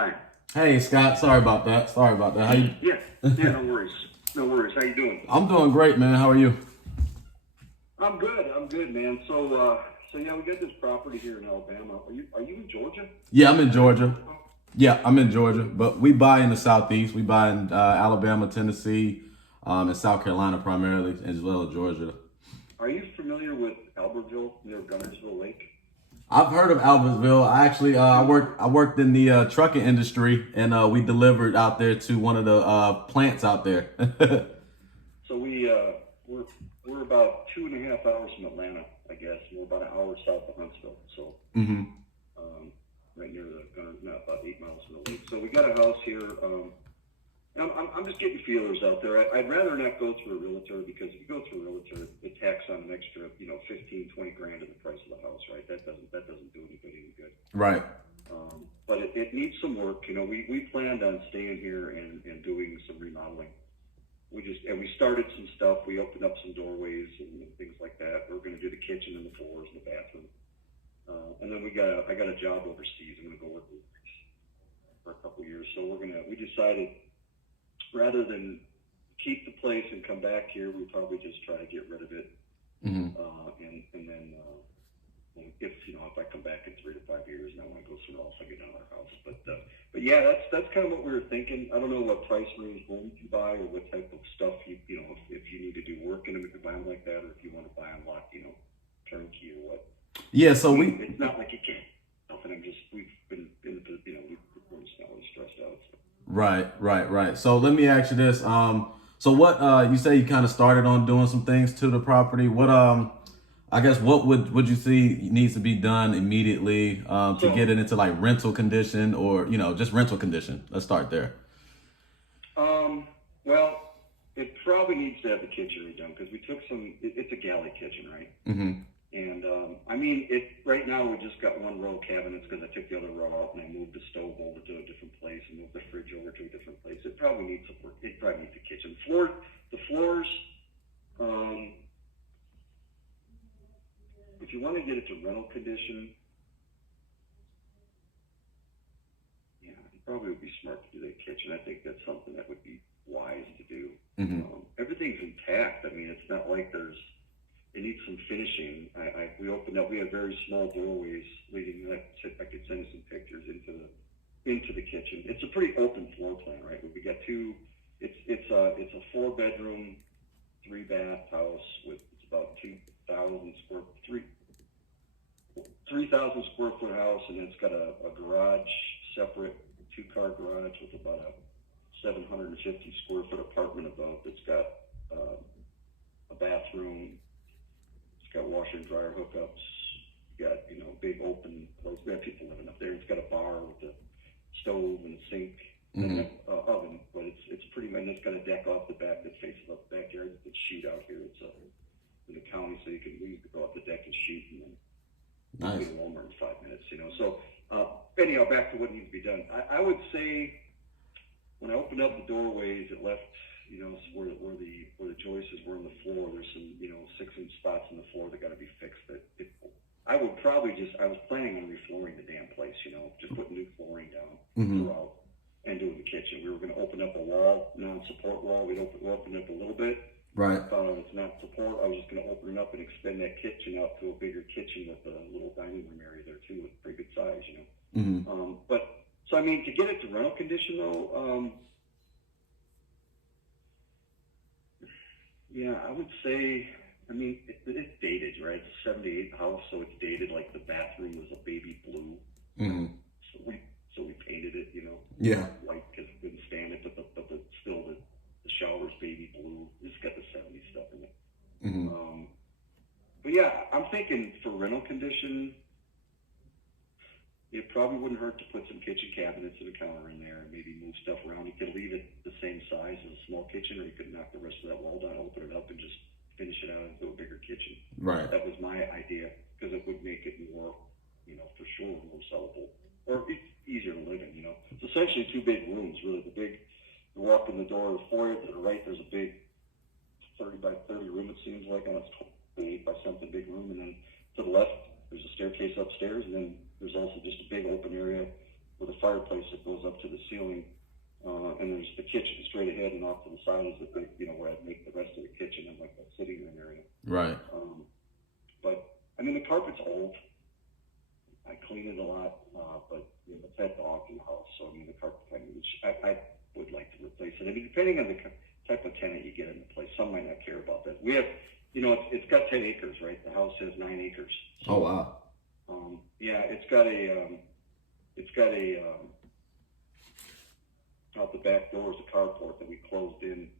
time. Hey Scott, sorry about that. Sorry about that. How you? Yeah, no worries. No worries. How you doing? I'm doing great, man. How are you? I'm good, man. So yeah, we got this property here in Alabama. Are you in Georgia? Yeah, I'm in Georgia. Yeah, I'm in Georgia, but we buy in the Southeast. We buy in Alabama, Tennessee, and South Carolina primarily, as well as Georgia. Are you familiar with Albertville near Gunnersville Lake? I've heard of Albertville. I actually I worked in the trucking industry, and we delivered out there to one of the plants out there. So we're about 2.5 hours from Atlanta, I guess. We're about an hour south of Huntsville. So hmm right near the Gunner, not about 8 miles from the lake. So we got a house here. I'm just getting feelers out there. I'd rather not go through a realtor because if you go through a realtor, it tacks on an extra, 15, 20 grand to the price of the house, right? That doesn't do anybody any good. Right. But it needs some work. We planned on staying here and doing some remodeling. We started some stuff. We opened up some doorways and things like that. We're going to do the kitchen and the floors and the bathroom. And then I got a job overseas. I'm going to go work for a couple of years. So we decided rather than keep the place and come back here, we'll probably just try to get rid of it. hmm And then if I come back in 3 to 5 years and I want to go somewhere else, I get another house. But yeah, that's kind of what we were thinking. I don't know what price range home you buy or what type of stuff if you need to do work in them, if you buy them like that, or if you want to buy them like turnkey or what. Yeah. So It's not like you can't. And we've been in the we're just not really stressed out. So. Right. So let me ask you this. So what you say you kind of started on doing some things to the property. What I guess what would you see needs to be done immediately to get it into like rental condition or just rental condition? Let's start there. Well, it probably needs to have the kitchen redone because we took it's a galley kitchen, right? Mm-hmm. And right now we just got one row of cabinets because I took the other row out and I moved the stove over to a different place and moved the fridge over to a different place. It probably needs some work. It probably needs a kitchen. The floors, if you want to get it to rental condition, yeah, it probably would be smart to do the kitchen. I think that's something that would be wise to do. Mm-hmm. Everything's intact. I mean, it's not like it needs some finishing. We opened up. We had very small doorways leading. I could send you some pictures into the kitchen. It's a pretty open floor plan, right? We got two. It's a 4-bedroom, 3-bath house with it's about 3,000 square foot house, and it's got a garage, separate 2-car garage with about a 750 square foot apartment above. It's got a bathroom. It's got washer and dryer hookups. You got big open place. We have people living up there. It's got a bar with a stove and a sink and an oven, but it's pretty much. It's got a deck off the back that faces up the backyard. It's shoot out here. It's in the county, so you can go off the deck and shoot, and then Nice. go to Walmart in 5 minutes. So anyhow, back to what needs to be done. I would say when I opened up the doorways, it left. Where the joists were in the floor, there's some 6-inch spots in the floor that got to be fixed. I was planning on reflooring the damn place, just putting new flooring down throughout and doing the kitchen. We were going to open up a wall, non-support wall. We'd open it up a little bit. Right. I found out it's not support. I was just going to open it up and extend that kitchen out to a bigger kitchen with a little dining room area there too, with pretty good size, Mm-hmm. To get it to rental condition though. Yeah, I would say, it's dated, right? It's a 78 house, so it's dated. Like the bathroom was a baby blue. Mm-hmm. So we painted it, Yeah. white because we couldn't stand it, but still the shower's baby blue. It's got the 70s stuff in it. Mm-hmm. But yeah, I'm thinking for rental condition, it probably wouldn't hurt to put some kitchen cabinets and a counter in there and maybe move stuff around. You could leave it the same size as a small kitchen, or you could knock the rest of that wall down, open it up, and just finish it out into a bigger kitchen. Right. That was my idea because it would make it more, for sure, more sellable or easier to live in. It's essentially 2 big rooms, really. You walk in the door of the foyer to the right. There's a big 30 by 30 room. It seems like, and it's 28 by something big room, and then to the left there's a staircase upstairs, and then there's also just a big open area with a fireplace that goes up to the ceiling. And there's the kitchen straight ahead, and off to the side is the big, where I'd make the rest of the kitchen and like a sitting room area. Right. But I mean, the carpet's old. I clean it a lot, but it's had dogs in the house, so I mean, the carpet kind of, I would like to replace it. I mean, depending on the type of tenant you get in the place, some might not care about that. We have, it's got 10 acres, right? The house has 9 acres. Oh wow. Yeah, it's got a out the back door is a carport that we closed in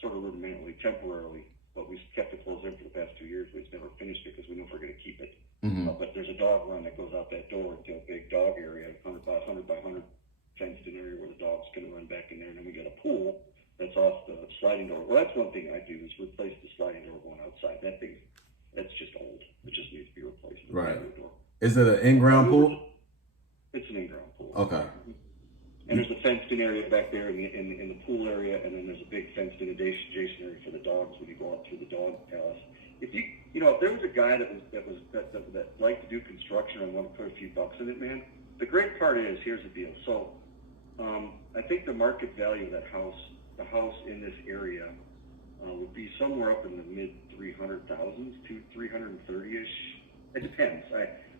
sort of rudimentarily, temporarily, but we kept it closed in for the past 2 years. We just never finished it because we know if we're going to keep it. But there's a dog run that goes out that door into a big dog area, 100 by 100 fenced in area where the dog's going to run back in there. And then we got a pool that's off the sliding door. Well, that's one thing I do is replace the sliding door going outside. That's just old. It just needs to be replaced. Right. Door. Is it an in-ground pool? It's an in-ground pool. Okay. And there's a fenced-in area back there in the pool area, and then there's a big fenced-in adjacent area for the dogs when you go up through the dog palace. If if there was a guy that liked to do construction and want to put a few bucks in it, man, the great part is, here's the deal. So, I think the market value of that house, the house in this area, would be somewhere up in the mid 300,000s to 330-ish. It depends.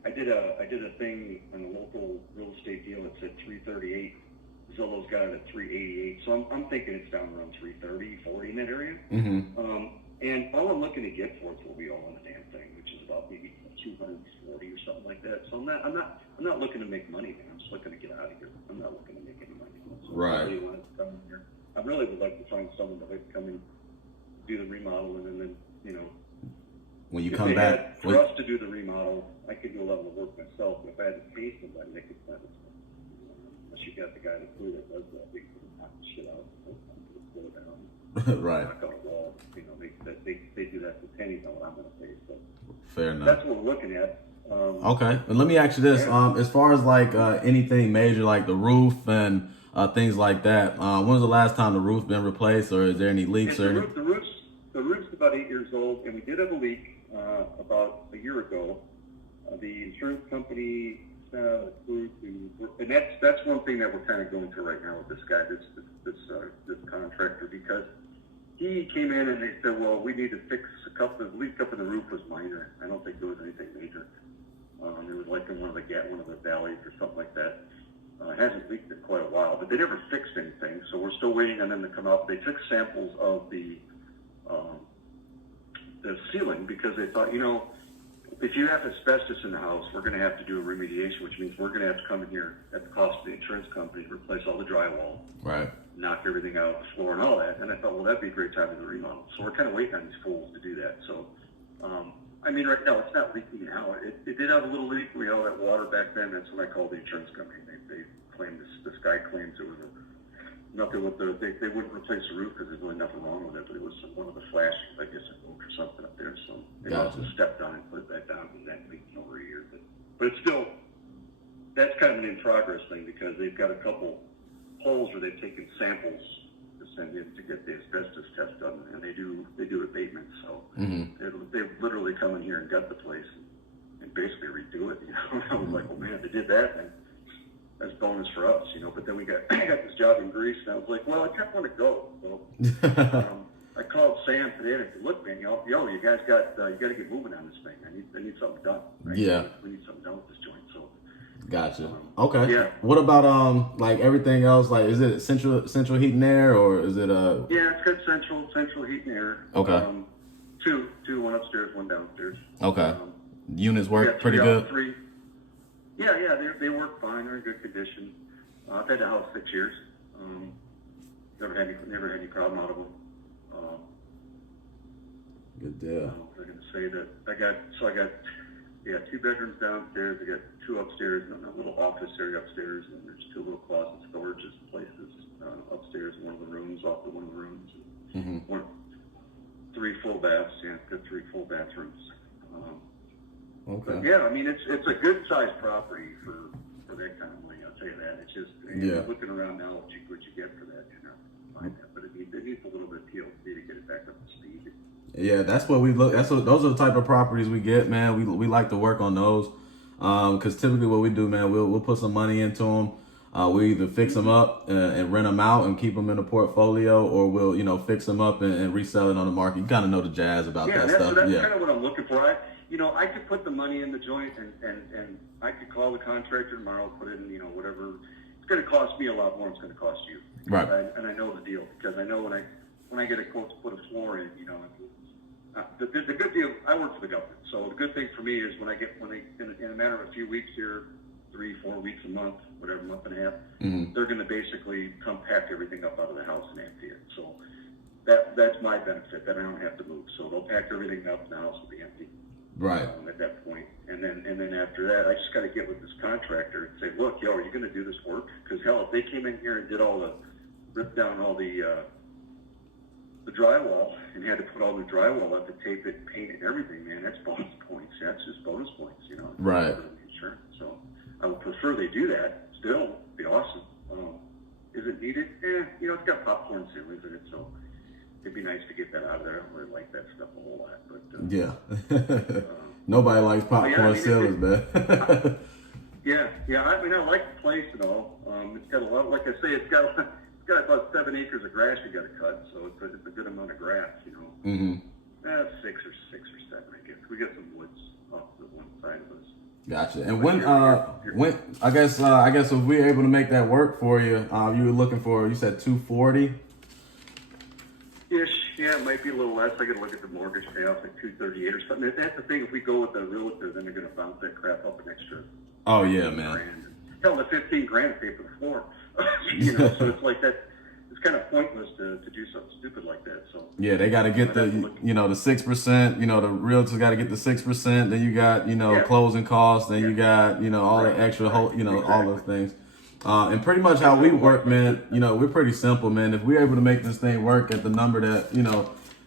I did a thing on a local real estate deal that said 338. Zillow's got it at 388. So I'm thinking it's down around 330, 40 in that area. And all I'm looking to get for it will be all on the damn thing, which is about maybe 240 or something like that. So I'm not looking to make money, man. I'm just looking to get out of here. I'm not looking to make any money. So right. I really would like to find someone that would come in, do the remodeling, and then when you come back for us to do the remodel, I could do a lot of the work myself. If I had to pay somebody, they could send it. Unless you got the guy that does that, we can knock the shit out, pull it down, right. knock on a wall. They do that for pennies on what I'm going to pay. So fair enough. That's what we're looking at. Okay, and let me ask you this: as far as like anything major, like the roof and things like that, when was the last time the roof been replaced, or is there any leaks or anything? The roof's about 8 years old, and we did have a leak about a year ago. The insurance company sent out a crew and that's one thing that we're kind of going through right now with this guy, this contractor, because he came in and they said, well, we need to fix the leak up in the roof was minor. I don't think there was anything major. It was like in one of the valleys or something like that. It hasn't leaked in quite a while, but they never fixed anything, so we're still waiting on them to come out. They took samples of the ceiling because they thought, if you have asbestos in the house, we're going to have to do a remediation, which means we're going to have to come in here at the cost of the insurance company to replace all the drywall, right, knock everything out, the floor and all that. And I thought, well, that'd be a great time to do the remodel. So we're kind of waiting on these fools to do that. So, right now it's not leaking now. It did have a little leak. We had all that water back then. That's when I called the insurance company. They claimed this guy claims it was nothing with they wouldn't replace the roof because there's really nothing wrong with it, but it was one of the flashings, I guess, it broke or something up there. So they also stepped on it, put it back down, and that leaked over a year. But it's still, that's kind of an in progress thing because they've got a couple holes where they've taken samples to send in to get the asbestos test done, and they do abatement. So they literally come in here and gut the place and basically redo it. I was like, well, man, if they did that, then that's bonus for us, But then I got this job in Greece, and I was like, well, I kind of want to go. So I called Sam today, and I said, look, man, you guys got to get moving on this thing. I need something done. Right? Yeah, we need something done with this joint. So gotcha. Okay. Yeah. What about like everything else? Like, is it central heat and air, or is it Yeah, it's got central heat and air. Okay. Two, one upstairs, one downstairs. Okay. Units work pretty good. Yeah, they work fine. They're in good condition. I've had the house 6 years. Never had any problem out of them. Good deal. I was going to say that I got 2 bedrooms downstairs. I got 2 upstairs and a little office area upstairs, and there's 2 little closet storages places upstairs in one of the rooms, off of one of the rooms. 3 full baths. Yeah, got 3 full bathrooms. Okay. Yeah, it's a good sized property for that kind of money. I'll tell you that. It's just looking around now, what you get for that, find that. But it needs a little bit of TLC to get it back up to speed. Yeah, that's what we look. Those are the type of properties we get, man. We like to work on those. Because typically what we do, man, we'll put some money into them. We either fix them up and rent them out and keep them in a portfolio, or we'll, fix them up and resell it on the market. You kind of know the jazz about that stuff. That's Yeah, kind of what I'm looking for. I could put the money in the joint and I could call the contractor tomorrow, put it in, whatever. It's going to cost me a lot more than it's going to cost you. right. And I know the deal, because I know when I get a quote to put a floor in, the good deal, I work for the government. So the good thing for me is when in a matter of a few weeks here, 3-4 weeks, a month, whatever, month and a half, they're going to basically come pack everything up out of the house and empty it. So that's my benefit, that I don't have to move. So they'll pack everything up and the house will be empty. Right. At that point. And then after that, I just got to get with this contractor and say, look, are you going to do this work? Because hell, if they came in here and did ripped down all the drywall and had to put all the drywall up to tape it, paint it, and everything, man, that's bonus points. That's just bonus points, Right. For the insurance. So I would prefer they do that. Still, it'd be awesome. Is it needed? It's got popcorn ceilings in it, so it'd be nice to get that out of there. I don't really like that stuff a whole lot, but yeah. Nobody likes popcorn ceilings, man. I like the place and all. It's got a lot, like I say, it's got about 7 acres of grass you got to cut, so it's a good amount of grass, 6 or 7, I guess. We got some woods off the one side of us. Gotcha. And when I guess if we're able to make that work for you, you were looking for, you said 240. Ish, yeah, it might be a little less. I got to look at the mortgage payoff, like 238 or something. That's the thing. If we go with the realtor, then they're going to bounce that crap up an extra. Oh yeah, man. Grand. Hell, the $15,000 to pay for the floor. So it's like that. It's kind of pointless to do something stupid like that. So yeah, they got to get the the 6%. The realtors got to get the 6%. Then you got closing costs. Then you got all the extra all those things. And pretty much how we work, man, we're pretty simple, man. If we're able to make this thing work at the number that,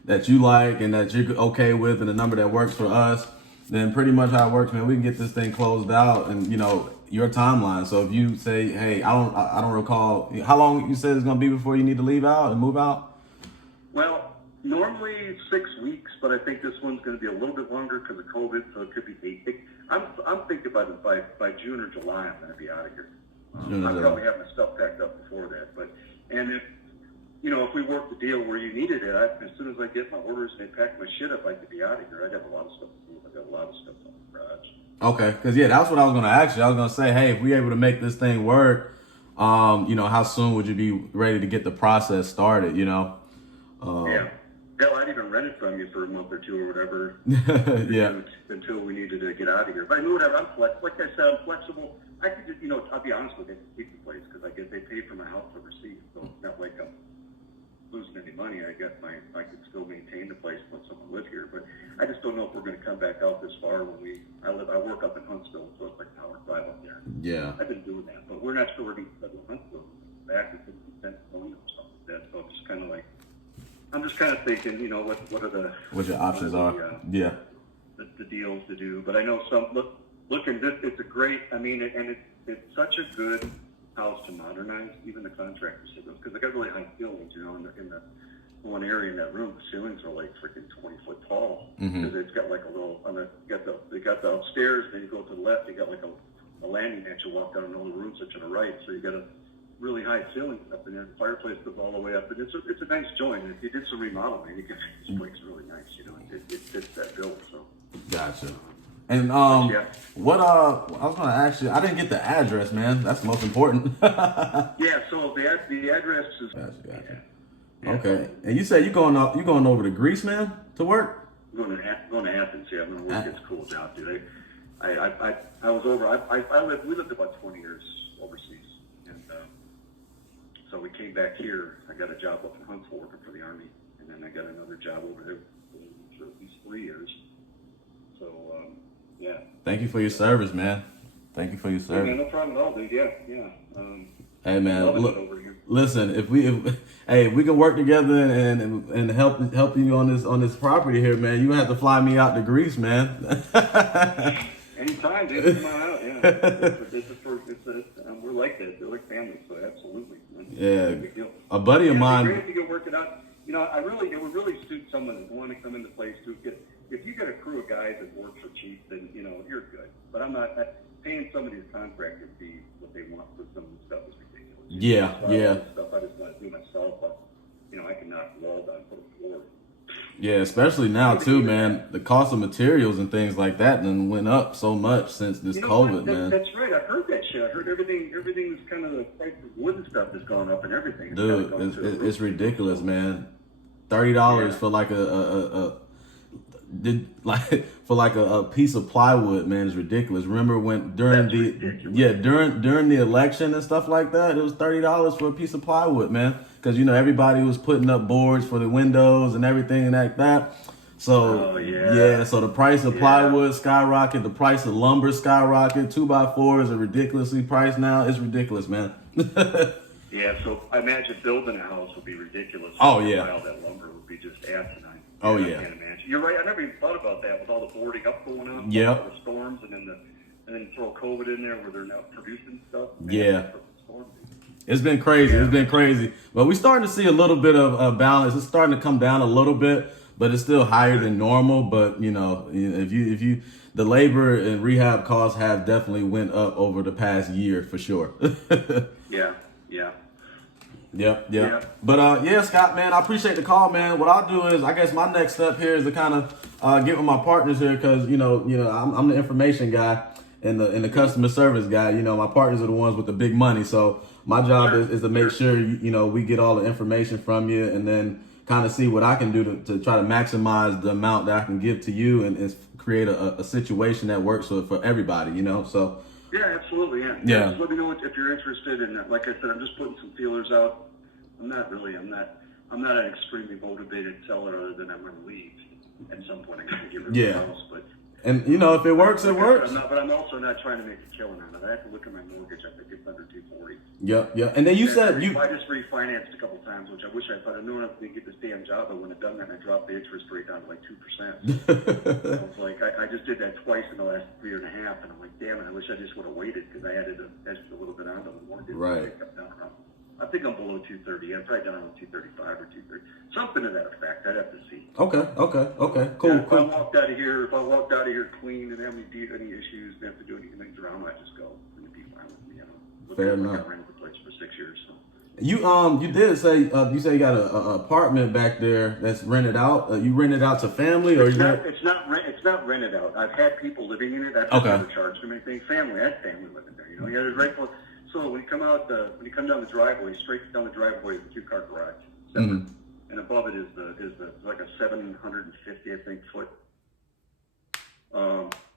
that you like and that you're okay with and the number that works for us, then pretty much how it works, man, we can get this thing closed out and, your timeline. So if you say, hey, I don't recall, how long you said it's going to be before you need to leave out and move out? Well, normally 6 weeks, but I think this one's going to be a little bit longer because of COVID, so it could be 8. I'm thinking by June or July, I'm going to be out of here. I probably have my stuff packed up before that, but if we worked the deal where you needed it, as soon as I get my orders and they pack my shit up, I could be out of here. I'd have a lot of stuff to move. I got a lot of stuff on the garage. Okay, because that's what I was going to ask you. I was going to say, hey, if we're able to make this thing work, how soon would you be ready to get the process started? Yeah. Hell, I'd even rent it from you for a month or two or whatever. Yeah. Until we needed to get out of here. But I mean, whatever. Like I said, I'm flexible. I could just, I'll be honest with you, keep the place because I guess they pay for my house overseas, so it's not like I'm losing any money. I could still maintain the place and let someone live here. But I just don't know if we're going to come back out this far when I work up in Huntsville, so it's like an hour drive up there. Yeah. I've been doing that, but we're not sure we're going to go to Huntsville. Back to 50 cents a phone or something like that. So it's just kind of like, I'm just kind of thinking, what your options are. Yeah. The deals to do. But I know looking this, it's a great, and it's such a good house to modernize. Even the contractor said this, because they got really high ceilings, in the one area in that room, the ceilings are like freaking 20 foot tall. Because it's got like a little, they got the upstairs, then you go to the left, you got like a landing that you walk down and all the rooms that to the right. So you got a really high ceilings up in there. The fireplace goes all the way up, and it's a nice joint. And if you did some remodeling, you can this place really nice. It fits that bill. So gotcha. And what I was gonna ask you, I didn't get the address, man. That's the most important. Yeah. So the address is. Gotcha. Yeah. Okay. And you said you going over to Greece, man, to work? Going to Athens. Yeah, I'm gonna work. It's a cool job, dude. I was over. We lived about 20 years overseas. So we came back here. I got a job up in Huntsville working for the Army, and then I got another job over there for at least 3 years. So, yeah. Thank you for your service, man. Thank you for your service. Yeah, no problem at all, dude. Yeah. Hey, man, look, listen. If we can work together and help you on this property here, man. You have to fly me out to Greece, man. Anytime, dude. Come on out. Yeah. We're like that. They're like family, so absolutely. Yeah. A buddy of mine. It'd be great if you could work it out. It would really suit someone that want to come into play. place too. If you get a crew of guys that work for cheap, then you're good. But I'm not paying somebody a contractor fee what they want for some of the stuff is ridiculous. Yeah, yeah. Stuff I just want to do myself, but I can knock the wall down, put a floor. Yeah, especially now too, man. The cost of materials and things like that then went up so much since this COVID, man. That's right. I heard that shit. I heard everything was kind of the price of wood and stuff has gone up and everything. Dude, it's ridiculous, man. $30 for like a piece of plywood, man, is ridiculous. Remember when during the election and stuff like that, it was $30 for a piece of plywood, man. Because everybody was putting up boards for the windows and everything like that. So so the price of plywood skyrocketed, the price of lumber skyrocketed. 2x4 is a ridiculously priced now. It's ridiculous, man. Yeah, so I imagine building a house would be ridiculous. Oh yeah, that lumber would be just asinine. Oh I yeah, can't imagine. You're right. I never even thought about that with all the boarding up going on. Yeah. All the storms, and then throw COVID in there where they're not producing stuff. Yeah. It's been crazy. It's been crazy. But we're starting to see a little bit of balance. It's starting to come down a little bit, but it's still higher than normal. But if you the labor and rehab costs have definitely went up over the past year for sure. Yeah. Yep. But Scott, man, I appreciate the call, man. What I'll do is, I guess my next step here is to kind of get with my partners here, because I'm the information guy and the customer service guy. My partners are the ones with the big money, so my job is to make sure we get all the information from you, and then kind of see what I can do to try to maximize the amount that I can give to you, and create a situation that works for everybody. So. Yeah, absolutely. Yeah. Just let me know if you're interested in that. Like I said, I'm just putting some feelers out. I'm not an extremely motivated seller, other than I'm going to leave at some point. I'm going to give it a house, but. And if it works, it works. But I'm also not trying to make a killing on it. I have to look at my mortgage. I think it's under $240. Yeah. And then you said I just refinanced a couple times, which I wish I thought I knew enough to get this damn job. I wouldn't have done that, and I dropped the interest rate down to like 2%. I was like, I just did that twice in the last 3.5 years, and I'm like, damn it, I wish I just would have waited, because I added a little bit on to the mortgage. Right. I think I'm below 230. I'm probably down around 235 or 230, something to that effect. I'd have to see. Okay. Cool. If I walked out of here clean and have any issues, and have to do anything drama, I just go. And it'd be fine with me. Fair enough. I rented the place for 6 years. So. You did say you got an apartment back there that's rented out. You rented out to family, or it's not rented out. I've had people living in it. I've never charged them anything. I had family living there. It's right close. So when you come down the driveway, straight down the driveway is a 2-car garage, and above it is like a 750, I think, foot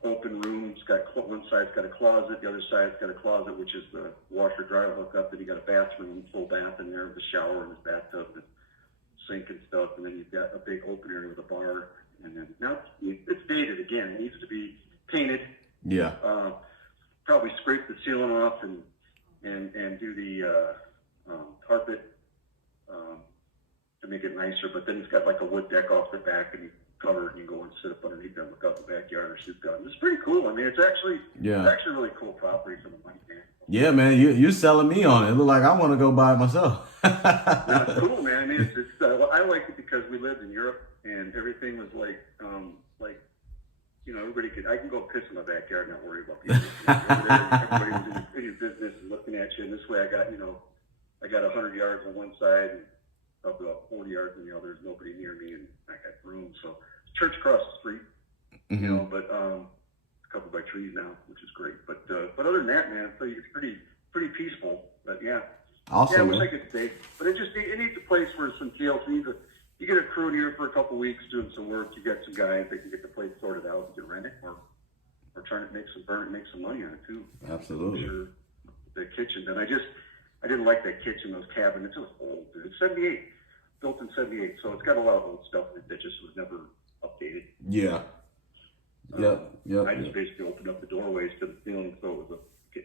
open room. It's got one side's got a closet, the other side's got a closet, which is the washer dryer hookup. Then you got a bathroom, full bath in there with a shower and a bathtub and sink and stuff. And then you've got a big open area with a bar. And then now it's dated again. It needs to be painted. Yeah. Probably scrape the ceiling off and do the carpet to make it nicer. But then it's got like a wood deck off the back, and you cover it, and you go and sit up underneath there and look out the backyard or shoot guns. It's pretty cool. I mean, it's actually really cool property for the money, man. Yeah, man, you're selling me on it. It look like I want to go buy it myself. That's cool, man. I mean, it's I like it because we lived in Europe, and everything was like everybody I can go piss in my backyard and not worry about people. Everybody was in his business and looking at you. And this way, I got 100 yards on one side and about 40 yards on the other. There's nobody near me, and I got room. So church across the street, but a couple by trees now, which is great. But other than that, man, so it's pretty peaceful. But yeah, awesome. Yeah, I wish I could stay. But it needs a place where some deals. You get a crew here for a couple weeks doing some work. You get some guys that can get the place sorted out. You can rent it or turn it, make some money on it too. Absolutely. Sure. The kitchen. And I didn't like that kitchen, those cabinets. It was old, dude. It's 78, built in 78. So it's got a lot of old stuff that just was never updated. Yeah. I just basically opened up the doorways to the ceiling, so it was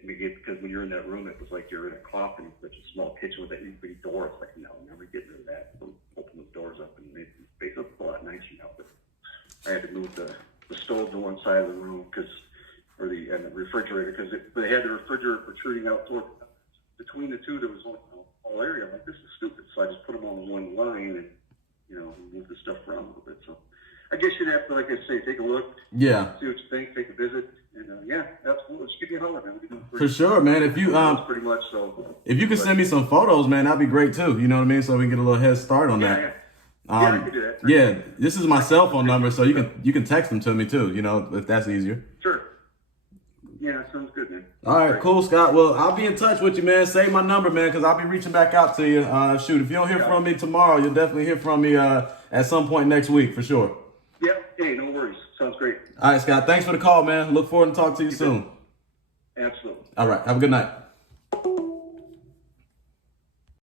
because when you're in that room, it was like you're in a coffin. It's such a small kitchen with that big door. It's like, no, never get rid of that. So open those doors up and make the space up a lot nicer now. But I had to move the stove to one side of the room and the refrigerator, because they had the refrigerator protruding out between the two. There was a whole area. I'm like, this is stupid. So I just put them on one line and move the stuff around a little bit. So I guess you'd have to, like I say, take a look, Yeah. see what you think, take a visit, and yeah, absolutely. Just give me a holler, man. For sure, man. If you pretty much so. if you could send me some photos, man, that'd be great too. You know what I mean? So we can get a little head start on that. Yeah. I can do that. Yeah, this is my cell phone number, so you can text them to me too. You know, if that's easier. Sure. Yeah, sounds good, man. All right, cool, Scott. Well, I'll be in touch with you, man. Save my number, man, because I'll be reaching back out to you. Shoot, if you don't hear from me tomorrow, you'll definitely hear from me at some point next week for sure. Yep. Hey, no worries. Sounds great. All right, Scott. Thanks for the call, man. Look forward to talking to you soon. Absolutely. All right. Have a good night.